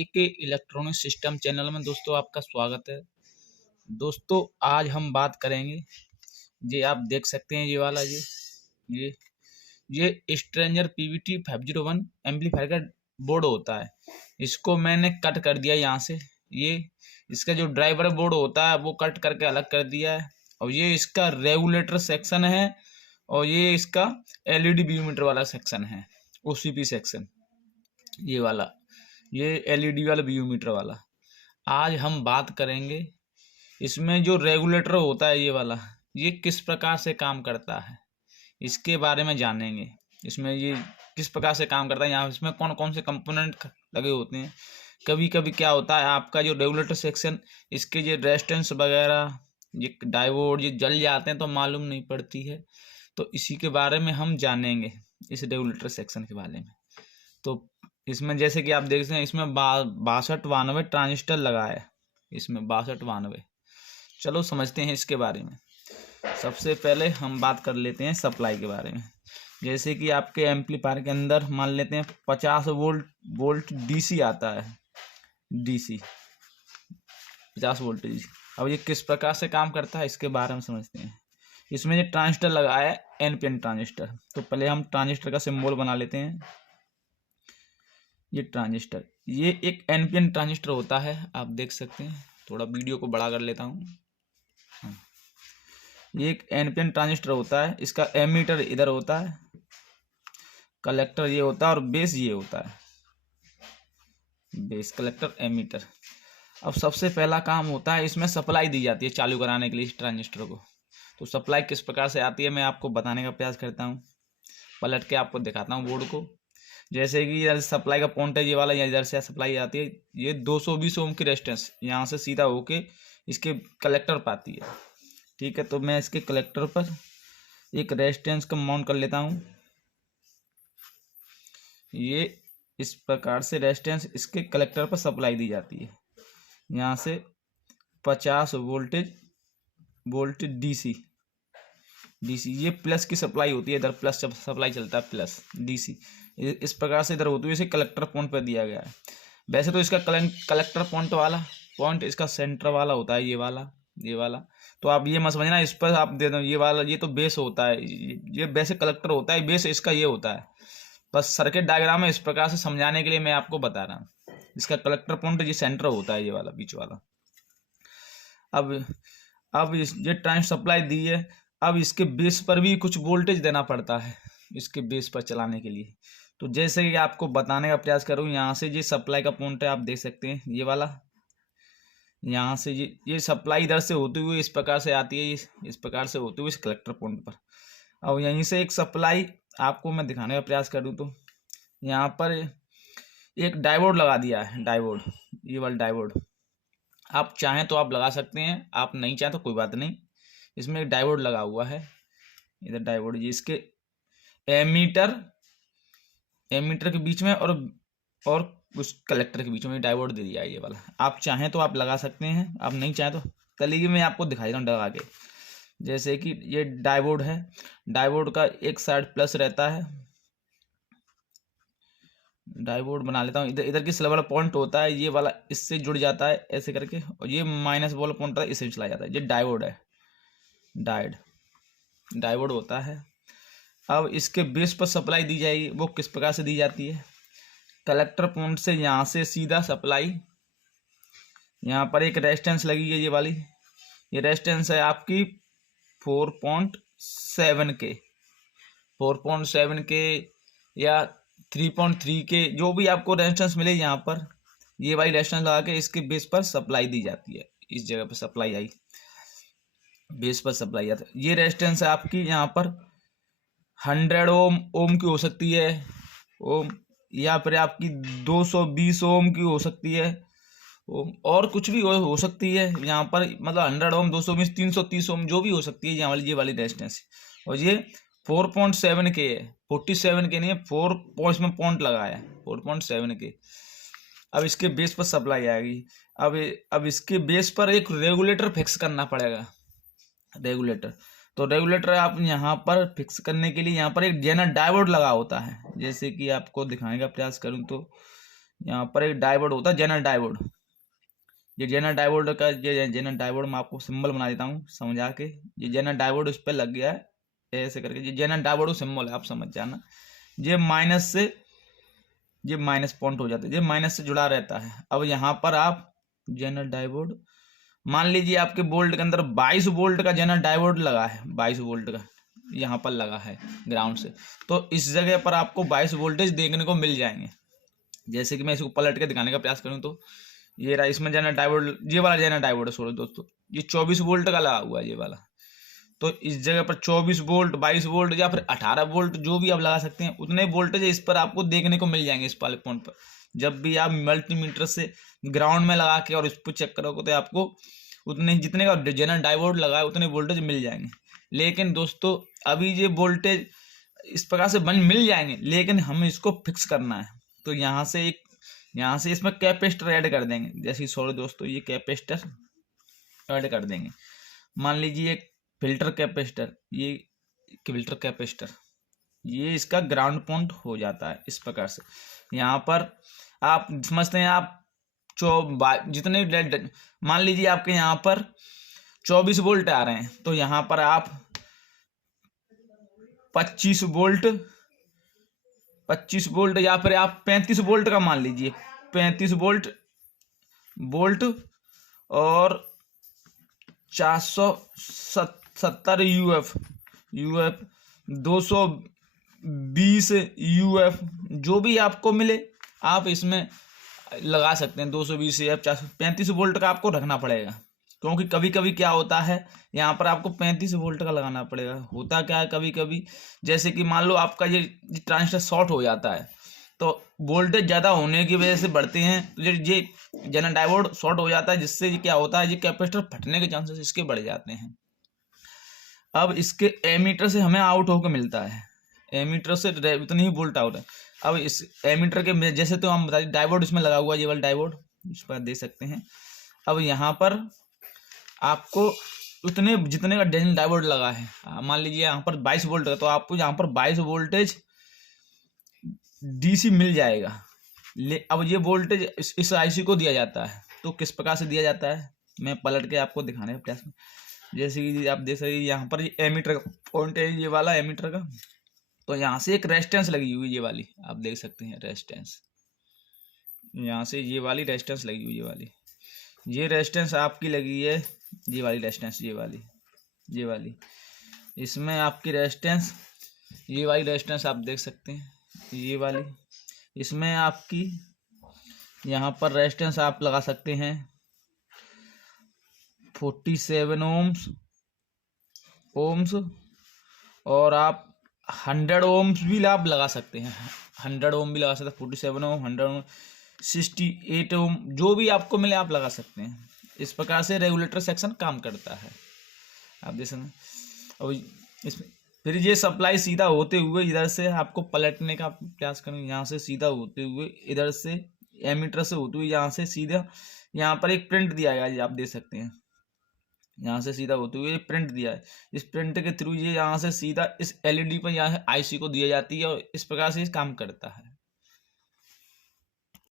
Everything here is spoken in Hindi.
एके इलेक्ट्रॉनिक सिस्टम चैनल में दोस्तों आपका स्वागत है। दोस्तों आज हम बात करेंगे, ये आप देख सकते हैं ये वाला ये ये स्ट्रेंजर पीवीटी 501 एम्पलीफायर का बोर्ड होता है। इसको मैंने कट कर दिया यहाँ से। ये इसका जो ड्राइवर बोर्ड होता है वो कट करके अलग कर दिया है, और ये इसका रेगुलेटर सेक्शन है, और ये इसका एलईडी व्यू मीटर वाला सेक्शन है, ओसीपी सेक्शन ये वाला, ये एलईडी वाला व्यू मीटर वाला। आज हम बात करेंगे इसमें जो रेगुलेटर होता है ये वाला, ये किस प्रकार से काम करता है, इसके बारे में जानेंगे। इसमें ये किस प्रकार से काम करता है, यहाँ इसमें कौन कौन से कंपोनेंट लगे होते हैं। कभी कभी क्या होता है, आपका जो रेगुलेटर सेक्शन, इसके ये रेजिस्टेंस वगैरह, ये डायोड ये जल जाते हैं तो मालूम नहीं पड़ती है। तो इसी के बारे में हम जानेंगे, इस रेगुलेटर सेक्शन के बारे में। तो इसमें जैसे कि आप देख सकते हैं, इसमें 6292 ट्रांजिस्टर लगा है, इसमें 6292। चलो समझते हैं इसके बारे में। सबसे पहले हम बात कर लेते हैं सप्लाई के बारे में। जैसे कि आपके एम्पलीफायर के अंदर मान लेते हैं 50 वोल्ट डीसी आता है, डीसी 50 वोल्ट डीसी। अब ये किस प्रकार से काम करता है इसके बारे में समझते हैं। इसमें ये ट्रांजिस्टर लगा है एनपीएन ट्रांजिस्टर। तो पहले हम ट्रांजिस्टर का सिंबल बना लेते हैं। ये ट्रांजिस्टर, ये एक एनपीएन ट्रांजिस्टर होता है, आप देख सकते हैं। थोड़ा वीडियो को बड़ा कर लेता हूँ। ये एक एनपीएन ट्रांजिस्टर होता है। इसका एमीटर इधर होता है, कलेक्टर ये होता है, और बेस ये होता है, बेस कलेक्टर एमीटर। अब सबसे पहला काम होता है, इसमें सप्लाई दी जाती है चालू कराने के लिए इस ट्रांजिस्टर को। तो सप्लाई किस प्रकार से आती है मैं आपको बताने का प्रयास करता हूँ। पलट के आपको दिखाता हूँ बोर्ड को। जैसे कि इधर सप्लाई का पॉइंट है ये वाला, या इधर से सप्लाई आती है। ये 220 ओम की रेजिस्टेंस यहाँ से सीधा होके इसके कलेक्टर पर आती है। ठीक है, तो मैं इसके कलेक्टर पर एक रेजिस्टेंस का माउंट कर लेता हूँ। ये इस प्रकार से रेजिस्टेंस इसके कलेक्टर पर सप्लाई दी जाती है। यहाँ से 50 वोल्ट डीसी, ये प्लस की सप्लाई होती है। इधर प्लस जब सप्लाई चलता है, प्लस डीसी इस प्रकार से इधर होती है। इसे कलेक्टर पॉइंट पर दिया गया है। वैसे तो इसका कलेक्टर पॉइंट इसका सेंटर वाला होता है, ये वाला। तो आप ये मत समझना इस पर आप दे दो ये वाला, ये तो बेस होता है, ये वैसे कलेक्टर होता है, बेस इसका ये होता है। बस सर्किट डायग्राम में इस प्रकार से समझाने के लिए मैं आपको बता रहा हूँ। इसका कलेक्टर पॉइंट ये सेंटर होता है, ये वाला बीच वाला। अब ये ट्रांस सप्लाई दी है। अब इसके बेस पर भी कुछ वोल्टेज देना पड़ता है, इसके बेस पर चलाने के लिए। तो जैसे कि आपको बताने का प्रयास करूँ, यहाँ से ये सप्लाई का पॉइंट है, आप देख सकते हैं ये वाला। यहाँ से ये सप्लाई इधर से होती हुई इस प्रकार से आती है, इस प्रकार से होती हुई इस कलेक्टर पॉइंट पर। अब यहीं से एक सप्लाई आपको मैं दिखाने का प्रयास करूँ तो यहाँ पर एक डायोड लगा दिया है, डायोड, ये वाला डायोड। आप चाहें तो आप लगा सकते हैं, आप नहीं चाहें तो कोई बात नहीं। इसमें एक डायोड लगा हुआ है, इधर डायोड, ये इसके एमीटर के बीच में और उस कलेक्टर के बीच में डायोड दे दिया है ये वाला। आप चाहें तो आप लगा सकते हैं, आप नहीं चाहें तो चलिए मैं आपको दिखाई रहा हूँ लगा के। जैसे कि ये डायोड है, डायोड का एक साइड प्लस रहता है। डायोड बना लेता हूँ। इधर की सिल्वर पॉइंट होता है, ये वाला इससे जुड़ जाता है ऐसे करके, और ये माइनस वाला पॉइंट होता है, इससे चला जाता है। ये डायोड है, डायोड होता है। अब इसके बेस पर सप्लाई दी जाएगी, वो किस प्रकार से दी जाती है। कलेक्टर पॉइंट से यहाँ से सीधा सप्लाई, यहाँ पर एक रेजिस्टेंस लगी है ये वाली, ये रेजिस्टेंस है आपकी 4.7 के, 4.7 के या 3.3 के, जो भी आपको रेजिस्टेंस मिले यहाँ पर, ये वाली रेजिस्टेंस लगा के इसके बेस पर सप्लाई दी जाती है। इस जगह पर सप्लाई आई, बेस पर सप्लाई आता है। ये रेजिस्टेंस है आपकी यहाँ पर 100 ओम की हो सकती है, ओम, या फिर आपकी 220 ओम की हो सकती है, और कुछ भी हो सकती है यहाँ पर। मतलब 100 ओम, 220, 330 ओम, जो भी हो सकती है ये वाली रेजिस्टेंस। और ये 4.7 के है, 47 के नहीं है, 4 पॉइंट में पॉइंट लगा है, 4.7 के। अब इसके बेस पर सप्लाई आएगी। अब इसके बेस पर एक रेगुलेटर फिक्स करना पड़ेगा, रेगुलेटर। तो रेगुलेटर आप यहाँ पर फिक्स करने के लिए यहाँ पर एक जेनर डायोड लगा होता है। जैसे कि आपको दिखाने का प्रयास करूँ तो यहाँ पर एक डायोड होता है जेनर डायोड। ये जेनर डायोड का, ये जेनर डायोड मैं आपको सिंबल बना देता हूँ समझा के। ये जेनर डायोड उस पर लग गया है ऐसे करके, ये जेनर डायोड सिंबल है, आप समझ जाना। ये माइनस से, ये माइनस पॉइंट हो जाता है, ये माइनस से जुड़ा रहता है। अब यहाँ पर आप जेनर डायोड, मान लीजिए आपके बोल्ट के अंदर 22 वोल्ट का जेनर डायोड लगा है, 22 वोल्ट का यहाँ पर लगा है ग्राउंड से, तो इस जगह पर आपको 22 वोल्टेज देखने को मिल जाएंगे। जैसे कि मैं इसको पलट के दिखाने का प्रयास करूँ तो ये रहा, इसमें जेनर डायोड, ये वाला जेनर डायोड है सॉरी दोस्तों, ये 24 वोल्ट का लगा हुआ है ये वाला। तो इस जगह पर 24 वोल्ट, 22 वोल्ट या फिर 18 वोल्ट जो भी आप लगा सकते हैं, उतने वोल्टेज इस पर आपको देखने को मिल जाएंगे इस वाले पॉइंट पर। जब भी आप मल्टीमीटर से ग्राउंड में लगा के और इस पर चेक करोगे तो आपको उतने, जितने का जेनर डायोड लगा है उतने वोल्टेज मिल जाएंगे। लेकिन दोस्तों अभी ये वोल्टेज इस प्रकार से मिल जाएंगे, लेकिन हमें इसको फिक्स करना है। तो यहाँ से इसमें कैपेसिटर ऐड कर देंगे। जैसे सॉरी दोस्तों, ये कैपेसिटर ऐड कर देंगे। मान लीजिए एक फिल्टर कैपेसिटर, ये फिल्टर कैपेसिटर, ये इसका ग्राउंड पॉइंट हो जाता है इस प्रकार से। यहाँ पर आप समझते हैं, आप जितने मान लीजिए आपके यहाँ पर 24 वोल्ट आ रहे हैं, तो यहाँ पर आप 25 वोल्ट या फिर आप 35 वोल्ट का मान लीजिए, 35 वोल्ट और 470 यूएफ 220 यूएफ जो भी आपको मिले आप इसमें लगा सकते हैं। 220 यूएफ 35 वोल्ट का आपको रखना पड़ेगा, क्योंकि कभी कभी क्या होता है यहाँ पर आपको 35 वोल्ट का लगाना पड़ेगा। होता क्या है कभी कभी, जैसे कि मान लो आपका ये ट्रांजिस्टर शॉर्ट हो जाता है, तो वोल्टेज ज़्यादा होने की वजह से बढ़ते हैं, तो ये जेनर डायोड शॉर्ट हो जाता है, जिससे ये क्या होता है, ये कैपेसिटर फटने के चांसेस इसके बढ़ जाते हैं। अब इसके एमीटर से हमें आउट होकर मिलता है, एमीटर से इतनी ही वोल्ट आउट है। अब इस एमीटर के जैसे तो हम बताइए डायोड इसमें लगा हुआ है, ये वाला डायोड इस पर देख सकते हैं। अब यहाँ पर आपको उतने जितने का जेनर डायोड लगा है, मान लीजिए यहाँ पर 22 वोल्ट है, तो आपको यहाँ पर 22 वोल्टेज डीसी मिल जाएगा। अब ये वोल्टेज इस आईसी को दिया जाता है, तो किस प्रकार से दिया जाता है मैं पलट के आपको दिखाने का प्रयास में। जैसे कि आप देख सकते यहाँ पर ये एमीटर का पॉइंट है, ये वाला एमीटर का, तो यहाँ से एक रेजिस्टेंस लगी हुई ये वाली, आप देख सकते हैं रेजिस्टेंस, यहाँ से ये वाली रेजिस्टेंस लगी हुई, ये रेजिस्टेंस आपकी लगी है, ये वाली रेजिस्टेंस, ये वाली इसमें आपकी रेजिस्टेंस, ये वाली रेजिस्टेंस आप देख सकते हैं, ये वाली इसमें आपकी यहाँ पर रेजिस्टेंस आप लगा सकते हैं 47 ओम्स और आप 100 ओम्स भी आप लगा सकते हैं, 100 ओम भी लगा सकते हैं, 47 ओम, 100 ओम, 68 ओम, जो भी आपको मिले आप लगा सकते हैं। इस प्रकार से रेगुलेटर सेक्शन काम करता है, आप देख सकते हैं। और इसमें फिर ये सप्लाई सीधा होते हुए इधर से आपको पलटने का प्रयास करें, यहाँ से सीधा होते हुए इधर से एमीटर से होते हुए यहाँ से सीधा यहाँ पर एक प्रिंट दिया गया है, आप देख सकते हैं, यहाँ से सीधा होते हुए प्रिंट दिया है। इस प्रिंट के थ्रू ये यहाँ से सीधा इस एलईडी पर यहाँ आईसी को दिया जाती है और इस प्रकार से काम करता है।